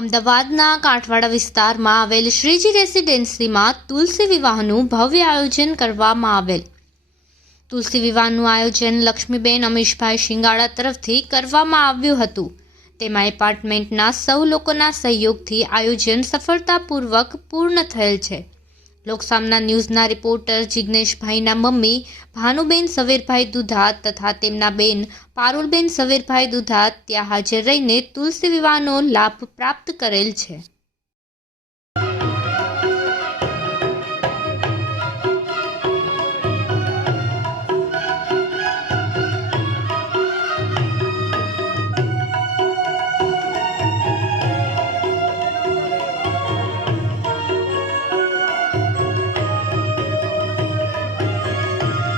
અમદાવાદના કાંઠવાડા વિસ્તારમાં આવેલ શ્રીજી રેસિડેન્સીમાં તુલસી વિવાહનું ભવ્ય આયોજન કરવામાં આવેલ. તુલસી વિવાહનું આયોજન લક્ષ્મીબેન અમીશભાઈ શિંગાળા તરફથી કરવામાં આવ્યું હતું. તેમાં એપાર્ટમેન્ટના સૌ લોકોના સહયોગથી આયોજન સફળતાપૂર્વક પૂર્ણ થયેલ છે. લોકસામના ન્યૂઝના રિપોર્ટર જિજ્ઞેશભાઈના મમ્મી ભાનુબેન સવેરભાઈ દુધાત તથા તેમના બેન પારુલબેન સવેરભાઈ દુધાત ત્યાં હાજર રહીને તુલસી વિવાહનો લાભ પ્રાપ્ત કરેલ છે.